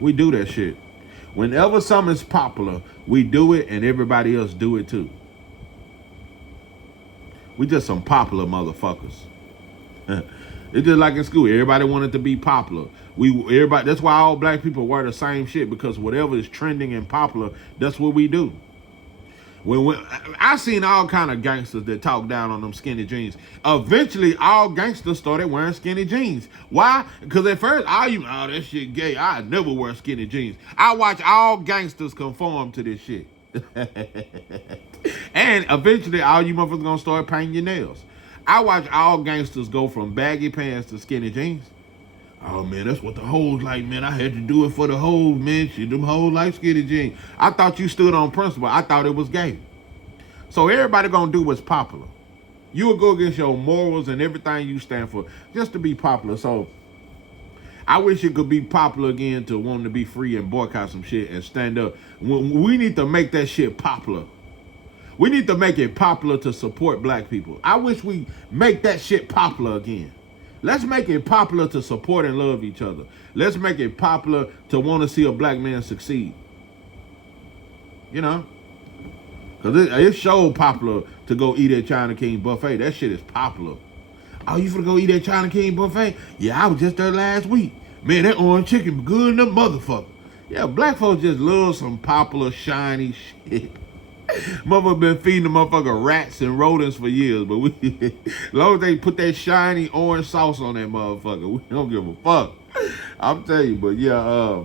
We do that shit. Whenever something is popular, we do it and everybody else do it too. We just some popular motherfuckers. It's just like in school. Everybody wanted to be popular. Everybody. That's why all black people wear the same shit, because whatever is trending and popular, that's what we do. When I seen all kind of gangsters that talk down on them skinny jeans. Eventually, all gangsters started wearing skinny jeans. Why? Because at first, that shit gay. I never wear skinny jeans. I watch all gangsters conform to this shit. And eventually, all you motherfuckers gonna start painting your nails. I watch all gangsters go from baggy pants to skinny jeans. Oh, man, that's what the hoes like, man. I had to do it for the hoes, man. Shit, them hoes like skinny jeans. I thought you stood on principle. I thought it was gay. So everybody gonna do what's popular. You will go against your morals and everything you stand for just to be popular. So I wish it could be popular again to want to be free and boycott some shit and stand up. We need to make that shit popular. We need to make it popular to support black people. I wish we make that shit popular again. Let's make it popular to support and love each other. Let's make it popular to want to see a black man succeed. You know? Because it's so popular to go eat at China King Buffet. That shit is popular. Oh, you finna go eat at China King Buffet? Yeah, I was just there last week. Man, that orange chicken good in the motherfucker. Yeah, black folks just love some popular, shiny shit. Motherfucker been feeding the motherfucker rats and rodents for years, but as long as they put that shiny orange sauce on that motherfucker, we don't give a fuck. I'm telling you, but yeah,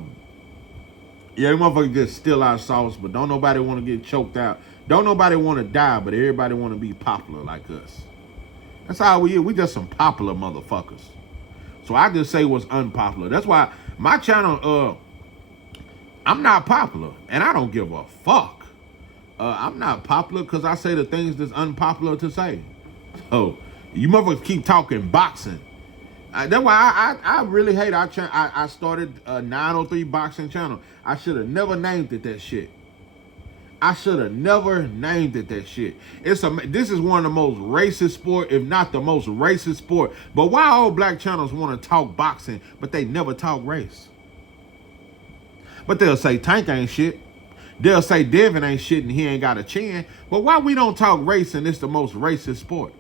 motherfucker just steal our sauce, but don't nobody want to get choked out. Don't nobody want to die, but everybody want to be popular like us. That's how we are. We just some popular motherfuckers. So I just say what's unpopular. That's why my channel, I'm not popular, and I don't give a fuck. I'm not popular because I say the things that's unpopular to say. So you motherfuckers keep talking boxing. That's why I really hate our channel. I started a 903 boxing channel. I should have never named it that shit. I should have never named it that shit. This is one of the most racist sport, if not the most racist sport. But why all black channels want to talk boxing, but they never talk race? But they'll say Tank ain't shit. They'll say Devin ain't shit and he ain't got a chin. But why we don't talk race and it's the most racist sport?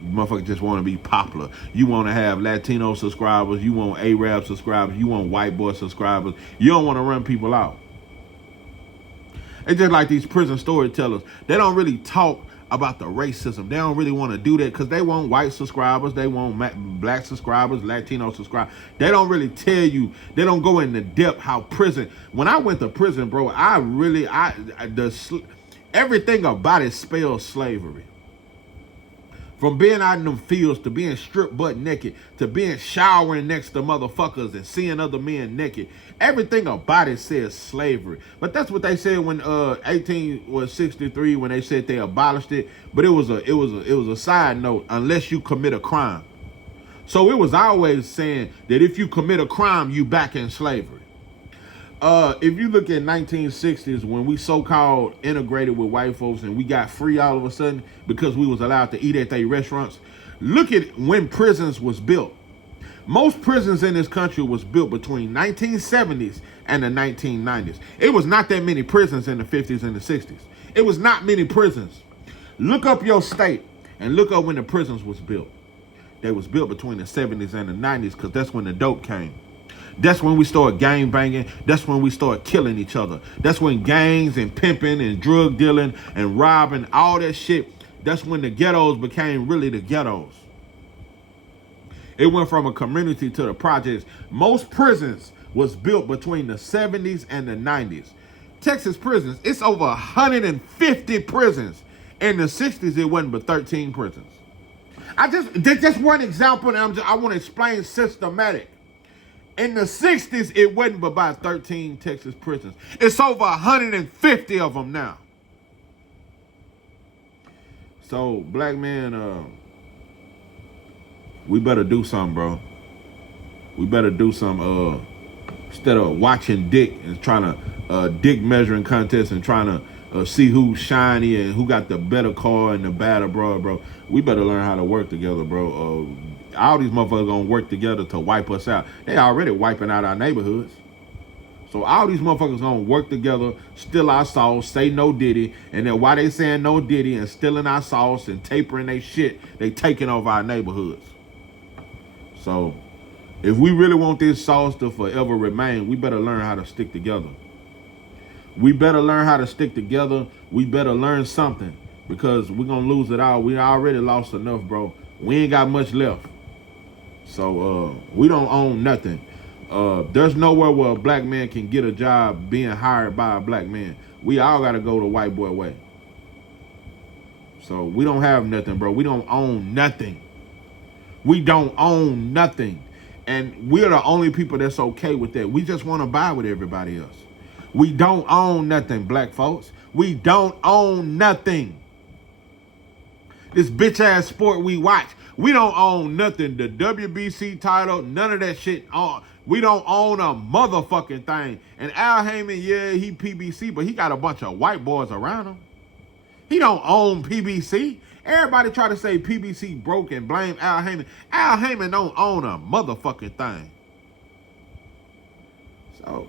You motherfuckers just want to be popular. You want to have Latino subscribers. You want Arab subscribers. You want white boy subscribers. You don't want to run people out. It's just like these prison storytellers. They don't really talk about the racism. They don't really want to do that because they want white subscribers. They want black subscribers, Latino subscribers. They don't really tell you. They don't go into depth how prison. When I went to prison, bro, Everything about it spells slavery. From being out in them fields to being stripped butt naked to being showering next to motherfuckers and seeing other men naked. Everything about it says slavery. But that's what they said when 1863 when they said they abolished it. But it was a side note, unless you commit a crime. So it was always saying that if you commit a crime, you back in slavery. If you look at 1960s when we so-called integrated with white folks and we got free all of a sudden because we was allowed to eat at their restaurants, look at when prisons was built. Most prisons in this country was built between 1970s and the 1990s. It was not that many prisons in the 50s and the 60s. It was not many prisons. Look up your state and look up when the prisons was built. They was built between the 70s and the 90s because that's when the dope came. That's when we started gang banging. That's when we started killing each other. That's when gangs and pimping and drug dealing and robbing, all that shit, that's when the ghettos became really the ghettos. It went from a community to the projects. Most prisons was built between the 70s and the 90s. Texas prisons, it's over 150 prisons. In the 60s, it wasn't but 13 prisons. Just one example, and I want to explain systematic. In the 60s, it wasn't but about 13 Texas prisons. It's over 150 of them now. So, black man, we better do something, bro. We better do something. Instead of watching dick and trying to dick measuring contests and trying to see who's shiny and who got the better car and the badder bro. We better learn how to work together, bro. All these motherfuckers gonna work together to wipe us out. They already wiping out our neighborhoods. So all these motherfuckers gonna work together, steal our sauce, say no Diddy, and then while they saying no Diddy and stealing our sauce and tapering their shit, they taking over our neighborhoods. So if we really want this sauce to forever remain, we better learn how to stick together. We better learn how to stick together. We better learn something because we're gonna lose it all. We already lost enough, bro. We ain't got much left. So we don't own nothing. There's nowhere where a black man can get a job being hired by a black man. We all got to go the white boy way. So we don't have nothing, bro. We don't own nothing. We don't own nothing. And we're the only people that's okay with that. We just want to buy with everybody else. We don't own nothing, black folks. We don't own nothing. This bitch ass sport we watch, we don't own nothing. The WBC title, none of that shit. We don't own a motherfucking thing. And Al Heyman, yeah, he PBC, but he got a bunch of white boys around him. He don't own PBC. Everybody try to say PBC broke and blame Al Heyman. Al Heyman don't own a motherfucking thing. So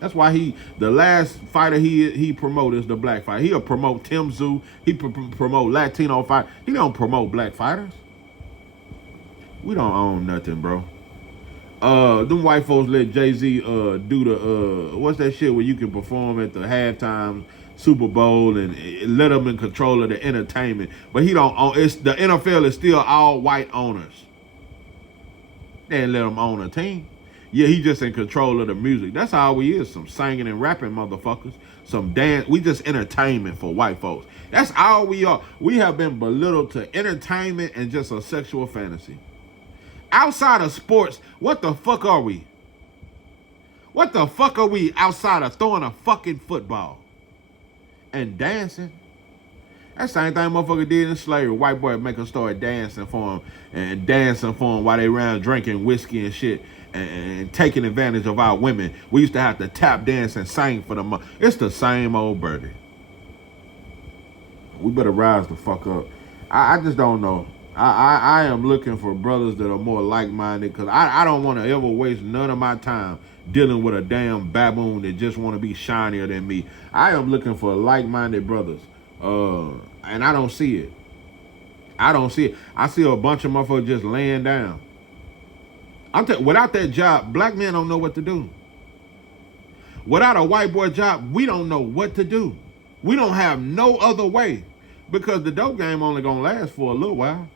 that's why the last fighter he promoted is the black fighter. He'll promote Tim Tszyu. He promote Latino fight. He don't promote black fighters. We don't own nothing, bro. Them white folks let Jay-Z do the what's that shit where you can perform at the halftime Super Bowl and let them in control of the entertainment. But he don't own. It's the NFL is still all white owners. They didn't let him own a team. Yeah, he just in control of the music. That's all we is. Some singing and rapping motherfuckers. Some dance. We just entertainment for white folks. That's all we are. We have been belittled to entertainment and just a sexual fantasy. Outside of sports, what the fuck are we? What the fuck are we outside of throwing a fucking football and dancing? That same thing motherfucker did in slavery. White boy make them start dancing for him and dancing for him while they around drinking whiskey and shit and taking advantage of our women. We used to have to tap dance and sing for them. It's the same old birdie. We better rise the fuck up. I just don't know. I am looking for brothers that are more like-minded because I don't want to ever waste none of my time dealing with a damn baboon that just want to be shinier than me. I am looking for like-minded brothers. And I don't see it. I don't see it. I see a bunch of motherfuckers just laying down. Without that job, black men don't know what to do. Without a white boy job, we don't know what to do. We don't have no other way because the dope game only gonna last for a little while.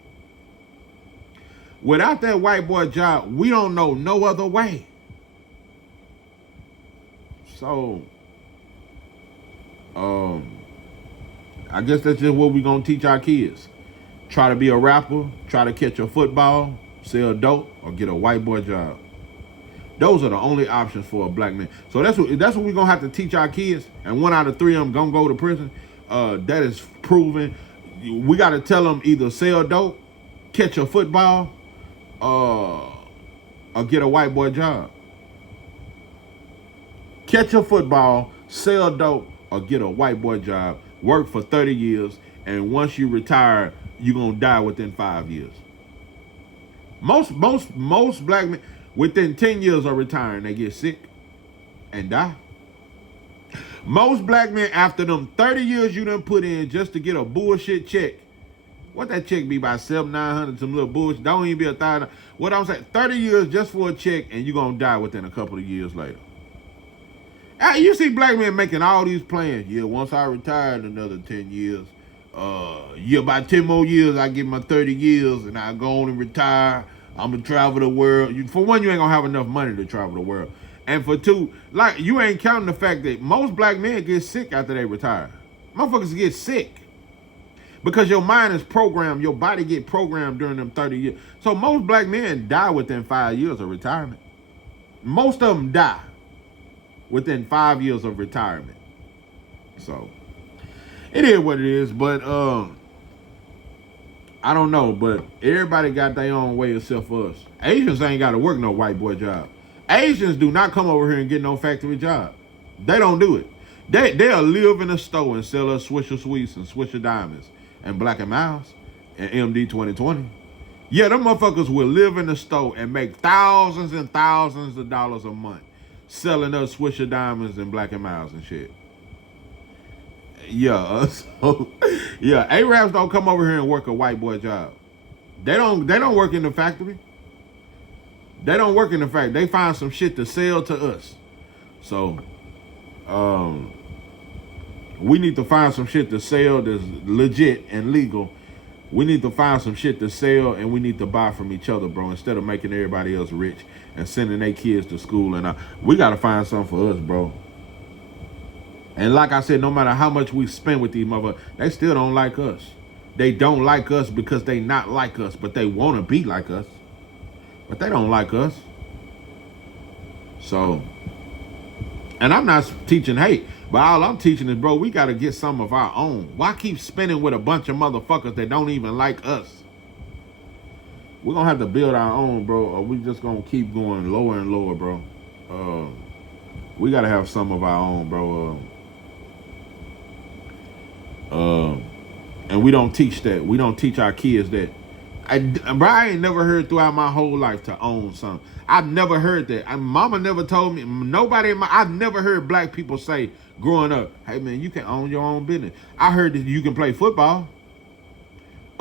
Without that white boy job, we don't know no other way. So, I guess that's just what we gonna teach our kids. Try to be a rapper, try to catch a football, sell dope, or get a white boy job. Those are the only options for a black man. So that's what we're gonna have to teach our kids. And 1 out of 3 of them gonna go to prison. That is proven. We gotta tell them either sell dope, catch a football, or get a white boy job. Catch a football, sell dope, or get a white boy job. Work for 30 years, and once you retire, you're gonna die within 5 years. Most black men within 10 years of retiring, they get sick and die. Most black men, after them 30 years you done put in just to get a bullshit check, what that check be about $700-900, some little bullshit, don't even be $1,000. What I'm saying, 30 years just for a check, and you're gonna die within a couple of years later. You see black men making all these plans. Yeah, once I retire in another 10 years, about 10 more years, I get my 30 years, and I go on and retire. I'm gonna travel the world. For one, you ain't gonna have enough money to travel the world. And for two, like, you ain't counting the fact that most black men get sick after they retire. Motherfuckers get sick. Because your mind is programmed, your body get programmed during them 30 years. So most black men die within 5 years of retirement. Most of them die within 5 years of retirement. So it is what it is, but I don't know, but everybody got their own way except for us. Asians ain't got to work no white boy job. Asians do not come over here and get no factory job. They don't do it. They'll live in a store and sell us Swisher Sweets and Swisher Diamonds and Black & Miles and MD 2020. Yeah, them motherfuckers will live in the store and make thousands and thousands of dollars a month selling us Swisher Diamonds and Black & Miles and shit. Yeah, yeah, Arabs don't come over here and work a white boy job. They don't work in the factory. They don't work in the factory. They find some shit to sell to us. So, we need to find some shit to sell that's legit and legal. We need to find some shit to sell, and we need to buy from each other, bro, instead of making everybody else rich and sending their kids to school. And we got to find something for us, bro. And like I said, no matter how much we spend with these motherfuckers, they still don't like us. They don't like us because they not like us, but they want to be like us. But they don't like us. So, and I'm not teaching hate, but all I'm teaching is, bro, we got to get some of our own. Why keep spending with a bunch of motherfuckers that don't even like us? We're going to have to build our own, bro, or we just going to keep going lower and lower, bro. We got to have some of our own, bro. And we don't teach that. We don't teach our kids that. I ain't never heard throughout my whole life to own something. I've never heard that. Mama never told me. I've never heard black people say growing up, hey man, you can own your own business. I heard that you can play football.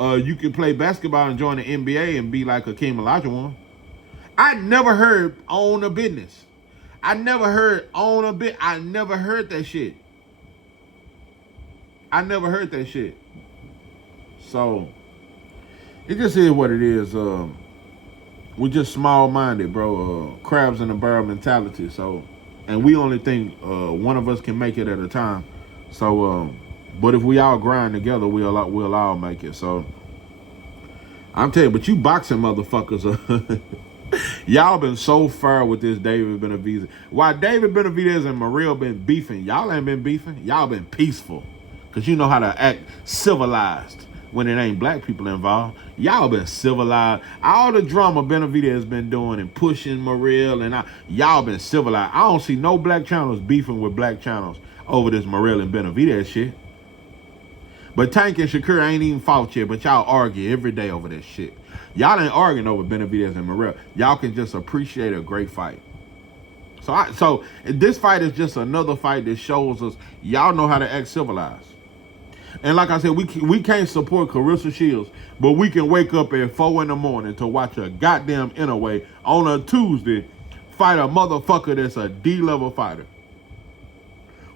You can play basketball and join the NBA and be like Hakeem Olajuwon. I never heard own a business. I never heard own a bit. I never heard that shit. I never heard that shit. So it just is what it is. We just small-minded, bro. Crabs in the barrel mentality. So, and we only think one of us can make it at a time. So, but if we all grind together, we'll all make it. So, I'm telling you, but you boxing motherfuckers, y'all been so far with this David Benavidez. While David Benavidez and Morrell been beefing, y'all ain't been beefing. Y'all been peaceful, cause you know how to act civilized when it ain't black people involved. Y'all been civilized. All the drama Benavidez has been doing and pushing Morrell and y'all been civilized. I don't see no black channels beefing with black channels over this Morrell and Benavidez shit. But Tank and Shakur ain't even fought yet, but y'all argue every day over this shit. Y'all ain't arguing over Benavidez and Morrell. Y'all can just appreciate a great fight. So this fight is just another fight that shows us y'all know how to act civilized. And like I said, we can't support Claressa Shields, but we can wake up at 4 in the morning to watch a goddamn Inoue on a Tuesday fight a motherfucker that's a D-level fighter.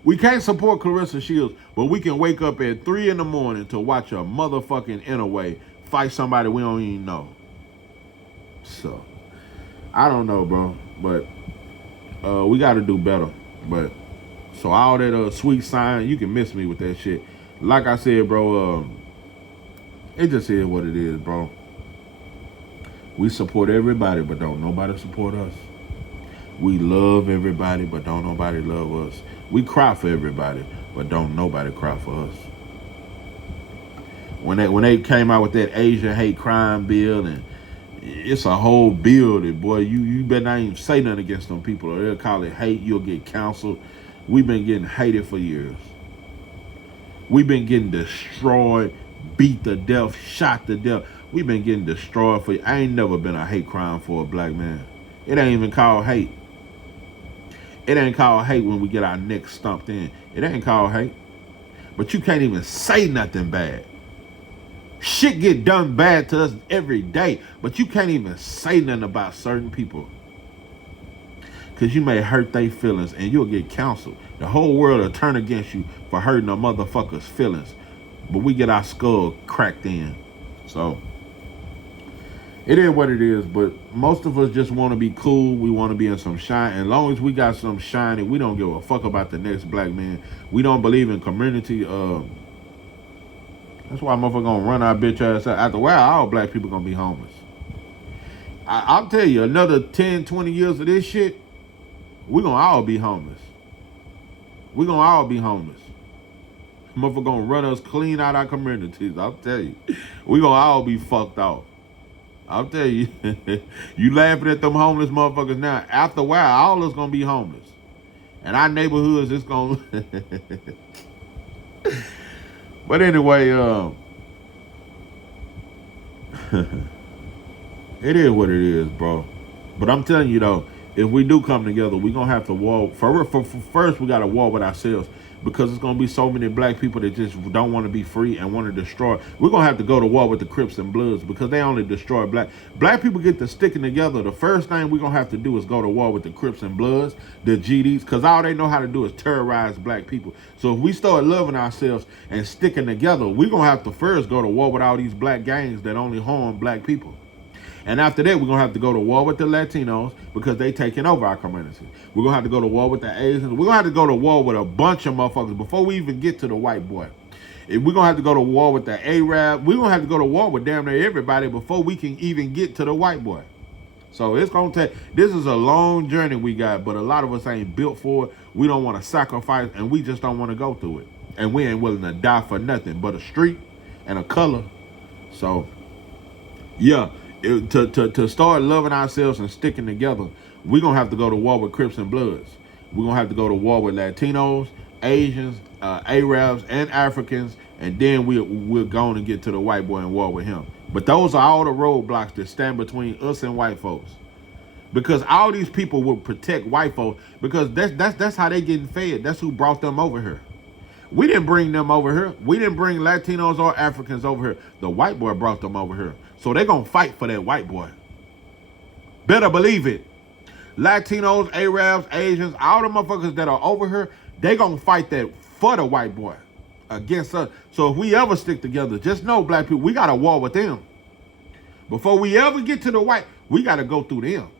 We can't support Claressa Shields, but we can wake up at 3 in the morning to watch a motherfucking Inoue fight somebody we don't even know. So, I don't know, bro, but we got to do better. But so all that sweet sign, you can miss me with that shit. like I said, bro, it just is what it is, bro. We support everybody, but don't nobody support us. We love everybody, but don't nobody love us. We cry for everybody, but don't nobody cry for us. When they came out with that Asian hate crime bill, and it's a whole bill that, boy, you better not even say nothing against them people, or they'll call it hate. You'll get canceled. We've been getting hated for years. We've been getting destroyed, beat to death, shot to death. We've been getting destroyed for. I ain't never been a hate crime for a black man. It ain't even called hate. It ain't called hate when we get our necks stumped in. It ain't called hate. But you can't even say nothing bad. Shit get done bad to us every day, but you can't even say nothing about certain people. Because you may hurt their feelings and you'll get counseled. The whole world will turn against you for hurting a motherfucker's feelings. But we get our skull cracked in. So, it is what it is, but most of us just want to be cool. We want to be in some shine. And as long as we got some shine and we don't give a fuck about the next black man, we don't believe in community. That's why motherfucker gonna run our bitch ass out. After a while, all black people gonna be homeless. I'll tell you, another 10, 20 years of this shit, we gonna all be homeless. We gonna all be homeless. Motherfucker gonna run us clean out our communities. I'll tell you. We gonna all be fucked off. I'll tell you. You laughing at them homeless motherfuckers now. After a while, all of us gonna be homeless. And our neighborhoods is gonna... But anyway, it is what it is, bro. But I'm telling you, though, if we do come together, we're going to have to war. First, we got to war with ourselves, because it's going to be so many black people that just don't want to be free and want to destroy. We're going to have to go to war with the Crips and Bloods, because they only destroy black people get to sticking together. The first thing we're going to have to do is go to war with the Crips and Bloods, the GDs, because all they know how to do is terrorize black people. So if we start loving ourselves and sticking together, we're going to have to first go to war with all these black gangs that only harm black people. And after that, we're going to have to go to war with the Latinos, because they taking over our community. We're going to have to go to war with the Asians. We're going to have to go to war with a bunch of motherfuckers before we even get to the white boy. If we're going to have to go to war with the Arab, we're going to have to go to war with damn near everybody before we can even get to the white boy. So it's going to take, this is a long journey we got, but a lot of us ain't built for it. We don't want to sacrifice, and we just don't want to go through it. And we ain't willing to die for nothing but a street and a color. So, yeah. To start loving ourselves and sticking together, we're going to have to go to war with Crips and Bloods. We're going to have to go to war with Latinos, Asians, Arabs, and Africans, and then we're going to get to the white boy and war with him. But those are all the roadblocks that stand between us and white folks. Because all these people will protect white folks, because that's how they getting fed. That's who brought them over here. We didn't bring them over here. We didn't bring Latinos or Africans over here. The white boy brought them over here. So they're going to fight for that white boy. Better believe it. Latinos, Arabs, Asians, all the motherfuckers that are over here, they going to fight that for the white boy against us. So if we ever stick together, just know, black people, we got to war with them. Before we ever get to the white, we got to go through them.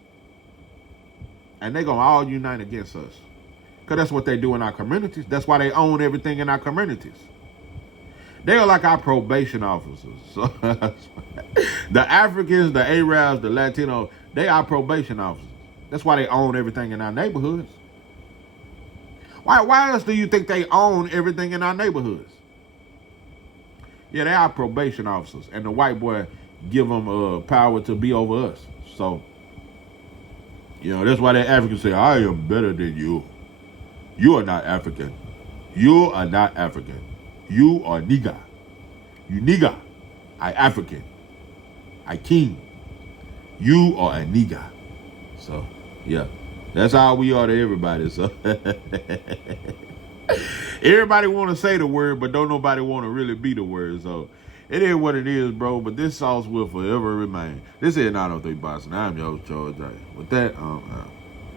And they're going to all unite against us. Because that's what they do in our communities. That's why they own everything in our communities. They are like our probation officers. So the Africans, the Arabs, the Latinos, they are probation officers. That's why they own everything in our neighborhoods. Why else do you think they own everything in our neighborhoods? Yeah, they are probation officers. And the white boy give them power to be over us. So, that's why the Africans say, I am better than you. You are not African. You are not African. You are nigga. You nigga. I African. I king. You are a nigga. So, yeah. That's how we are to everybody. So, everybody want to say the word, but don't nobody want to really be the word. So, it is what it is, bro. But this sauce will forever remain. This is 903 Boston. I'm your host, George J. With that,